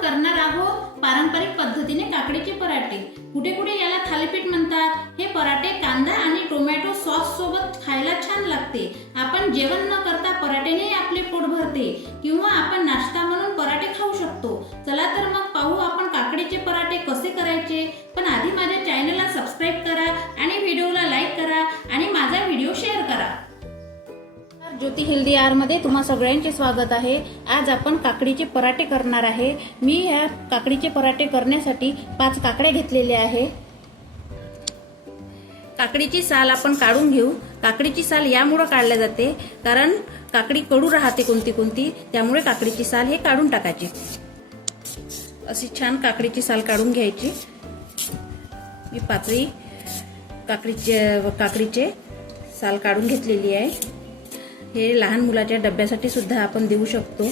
करणार आहोत पारंपरिक पद्धतीने काकडीचे पराठे. कुठे कुठे याला थालीपीठ म्हणतात? हे पराठे कांदा आणि टोमॅटो सॉस सोबत खायला छान लागते. आपण जेवण न करता पराठेने आपले पोट भरते. किंवा आपण नाश्ता म्हणून पराठे खाऊ शकतो. चला तर मग ज्योती हेल्दी आरमध्ये तुम्हा सगळ्यांचे स्वागत आहे. आज आपण काकडीचे पराठे करणार आहे. मी ह्या काकडीचे पराठे करण्यासाठी पाच काकड्या घेतलेले आहे. काकडीची साल आपण काढून घेऊ. काकडीची साल यामुळं काढल्या जाते कारण काकडी कडू राहते कोणती कोणती त्यामुळे काकडीची साल हे काढून टाकायची. अशी छान काकडीची साल काढून घ्यायची. मी पाचही काकडीचे काकडीचे साल काढून घेतलेली आहे. हे लहान मुलाच्या डब्यासाठी सुद्धा आपण देऊ शकतो.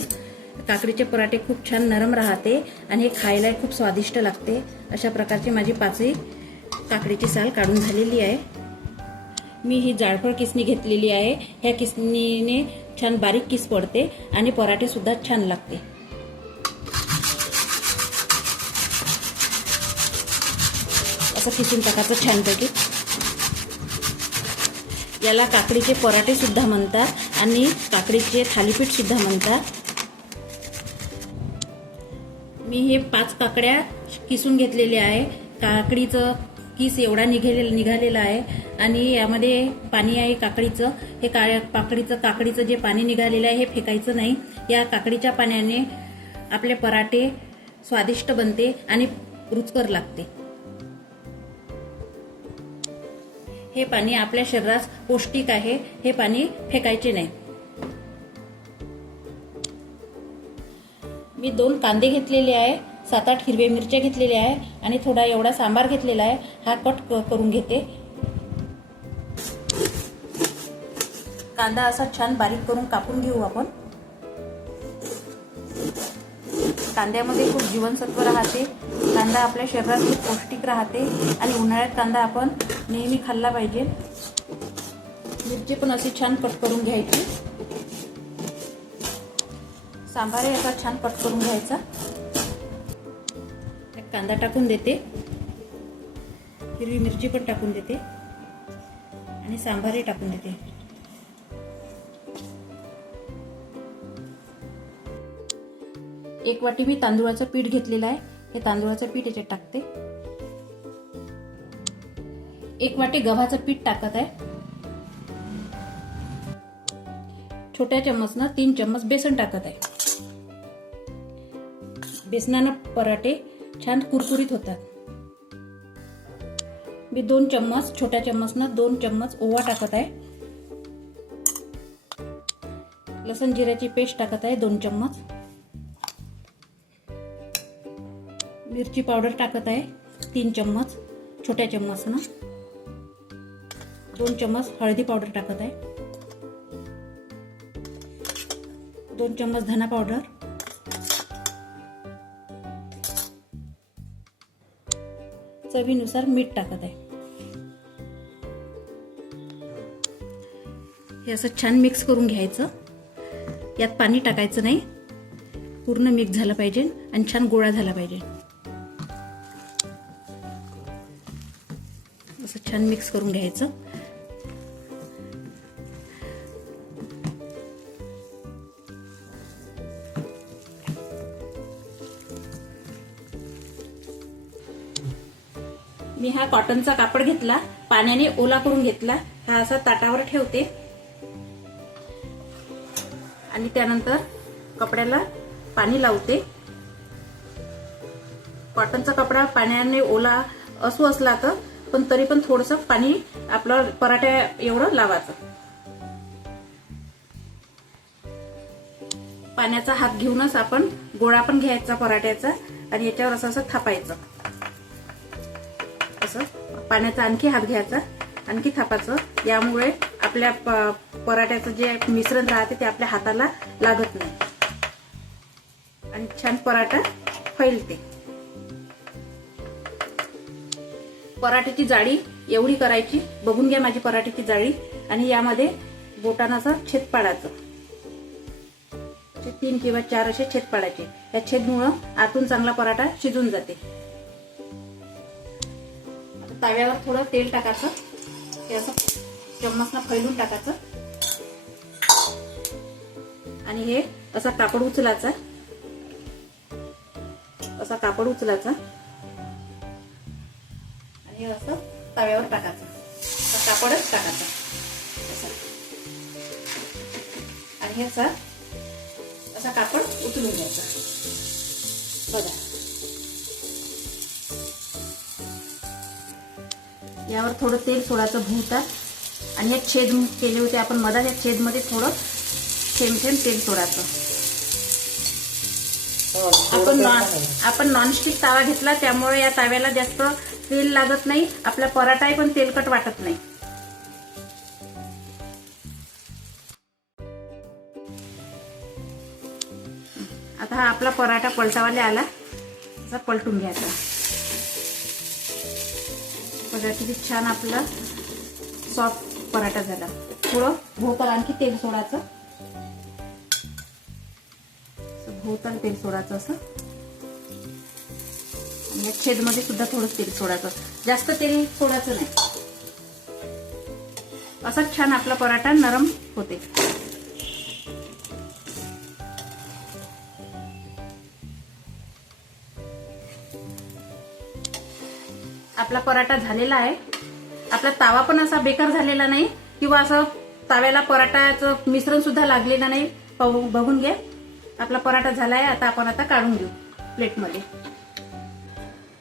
काकडीचे पराठे खूप छान नरम राहते आणि हे खायला खूप स्वादिष्ट लागते. अशा प्रकारची माझी पाचही काकडीची साल काढून झालेली आहे. मी ही जाडफळ किसणी घेतलेली आहे. ह्या किसणीने छान बारीक किस पडते आणि पराठे सुद्धा छान लागते. असं किसून टाकायचं छानपैकी. याला काकडीचे पराठे सुद्धा म्हणतात आणि काकडीचे थालीपीठ सुद्धा म्हणतात. मी हे पाच काकड्या किसून घेतलेल्या आहे. काकडीचं किस एवढा निघाले निघालेला आहे. आणि यामध्ये पाणी आहे काकडीचं. हे का काकडीचं काकडीचं जे पाणी निघालेलं आहे हे फेकायचं नाही. या काकडीच्या पाण्याने आपले पराठे स्वादिष्ट बनते आणि रुचकर लागते. हे पाणी आपल्या शरीरास पौष्टिक आहे हे पाणी फेकायचे नाही. मी दोन कांदे घेतलेले आहे सात आठ हिरव्या मिरच्या घेतलेल्या आहे आणि थोडा एवढा सांबार घेतलेला आहे. हा कट क- करून घेते. कांदा असा छान बारीक करून कापून घेऊ आपण. कांद्यामध्ये खूप जीवनसत्व राहते. कांदा आपल्या शरीरात खूप पौष्टिक राहते आणि उन्हाळ्यात कांदा आपण नेहमी खाल्ला पाहिजे. मिरची पण अशी छान कट करून घ्यायची. सांबारही असा छान कट करून घ्यायचा. एक कांदा टाकून देते. हिरवी मिरची पण टाकून देते. आणि सांबारही टाकून देते. एक वाटी मी तांदूळाचं पीठ घेतलेलं आहे. हे तांदूळाचं पीठ याच्यात टाकते. एक वाटी गव्हाचं पीठ टाकत आहे. छोट्या चम्मचनं तीन चम्मच बेसन टाकत आहे. बेसनानं पराठे छान कुरकुरीत होतात. मी दोन चम्मच छोट्या चम्मचनं दोन चम्मच ओवा टाकत आहे. लसण जिऱ्याची पेस्ट टाकत आहे दोन चम्मच. मिरची पावडर टाकत आहे तीन चम्मच छोट्या चम्मचनं. दोन चम्मच हळदी पावडर टाकत आहे. दोन चम्मच धना पावडर. चवीनुसार मीठ टाकत आहे. हे असं छान मिक्स करून घ्यायचं. यात पाणी टाकायचं नाही. पूर्ण मिक्स झालं पाहिजे आणि छान गोळा झाला पाहिजे. असं छान मिक्स करून घ्यायचं. मी हा कॉटनचा कापड घेतला पाण्याने ओला करून घेतला हा असा ताटावर ठेवते. आणि त्यानंतर कपड्याला पाणी लावते. कॉटनचा कपडा पाण्याने ओला असू असला तर पण तरी पण थोडस पाणी आपलं पराठ्या एवढं लावायचं. पाण्याचा हात घेऊनच आपण गोळा पण घ्यायचा पराठ्याचा आणि याच्यावर असं असं थापायचं. पाण्याचा आणखी हात घ्यायचा आणखी थापायचं. यामुळे आपल्या पराठ्याचं जे मिश्रण राहते ते आपल्या हाताला लागत नाही. आणि छान पराठा फैलते. पराठ्याची जाळी एवढी करायची बघून घ्या माझी पराठ्याची जाळी आणि यामध्ये बोटानाचा असं छेद पाडायचं. तीन किंवा चार असे छेद पाडायचे. या छेदमुळं आतून चांगला पराठा शिजून जाते. तव्यावर थोडं तेल टाकायचं. हे असं चम्मचनं फैलून टाकायचं. आणि हे असा कापड उचलायचा. असा कापड उचलायचा. आणि हे असं तव्यावर टाकायचं. कापडच टाकायचा. आणि हे असा असा कापड उचलून घ्यायचा. बघा. यावर थोडं तेल सोडायचं भुवतात आणि एक छेद केले होते आपण मधात या छेदमध्ये थोडं थेंब थेंब तेल सोडायचं. आपण नॉन आपण नॉनस्टिक तावा घेतला त्यामुळे या ताव्याला जास्त तेल लागत नाही. आपला पराठाही पण तेलकट वाटत नाही. आता हा आपला पराठा पलटावाले आला. असा पलटून घ्यायचा. बघा किती छान आपला सॉफ्ट पराठा झाला. थोडं भोवताल आणखी तेल सोडायचं. भोवताल तेल सोडायचं असं. आणि या छेदमध्ये सुद्धा थोडं तेल सोडायचं. जास्त तेल सोडायचं नाही. असाच छान आपला पराठा नरम होते. आपला पराठा झालेला आहे. आपला तावा पण असा बेकार झालेला नाही किंवा असं ताव्याला पराठाचं मिश्रण सुद्धा लागलेलं नाही. बघून घ्या आपला पराठा झालाय आता आपण आता काढून घेऊ प्लेटमध्ये.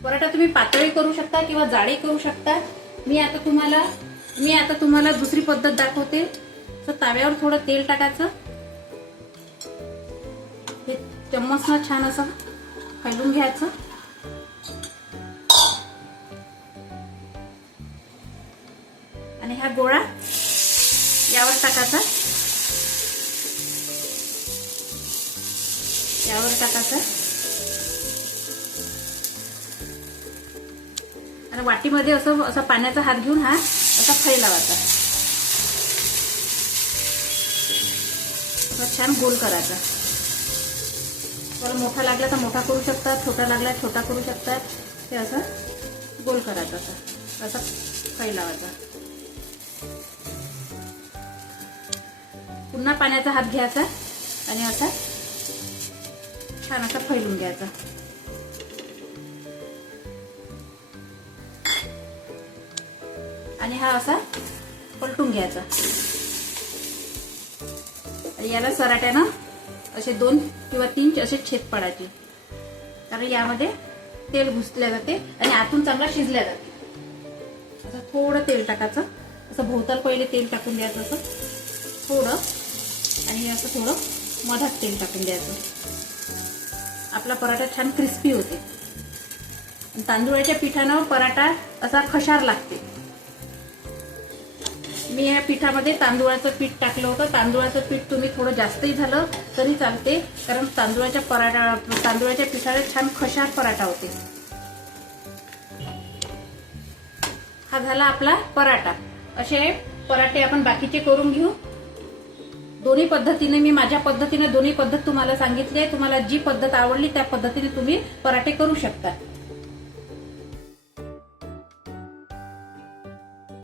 पराठा तुम्ही पातळी करू शकता किंवा जाडी करू शकता. मी आता तुम्हाला मी आता तुम्हाला दुसरी पद्धत दाखवते. तर ताव्यावर थोडं तेल टाकायचं. हे चम्मचनं छान असं फैलून घ्यायचं. आणि हा गोळा यावर टाकायचा. यावर टाकायचा. आणि वाटीमध्ये असं असा पाण्याचा हात घेऊन हा असा फै लावायचा. छान गोल करायचा. तुम्हाला मोठा लागला तर मोठा करू शकता छोटा लागला छोटा करू शकतात ते असं गोल करायचं असं. असा फै लावायचा. पुन्हा पाण्याचा हात घ्यायचा आणि असा छान असा फैलून घ्यायचा. आणि हा असा पलटून घ्यायचा. आणि याला सराट्यानं असे दोन किंवा तीन असे छेद पडायचे. कारण यामध्ये तेल घुसल्या जाते आणि आतून चांगला शिजल्या जाते. असं थोडं तेल टाकायचं. असं भोवताल पहिले तेल टाकून द्यायचं असं. थोडं आणि असं थोडं मधात तेल टाकून द्यायचं. आपला पराठा छान क्रिस्पी होते. तांदुळाच्या पिठानं पराठा असा खशार लागते. मी या पिठामध्ये तांदुळाचं पीठ टाकलं होतं. तांदुळाचं पीठ तुम्ही थोडं जास्तही झालं तरी चालते कारण तांदुळाच्या पराठा तांदुळाच्या पिठाला छान खशार पराठा होते. हा झाला आपला पराठा. असे पराठे आपण बाकीचे करून घेऊ. दोन्ही पद्धतीने मी माझ्या पद्धतीने दोन्ही पद्धत तुम्हाला सांगितली आहे. तुम्हाला जी पद्धत आवडली त्या पद्धतीने तुम्ही पराठे करू शकता.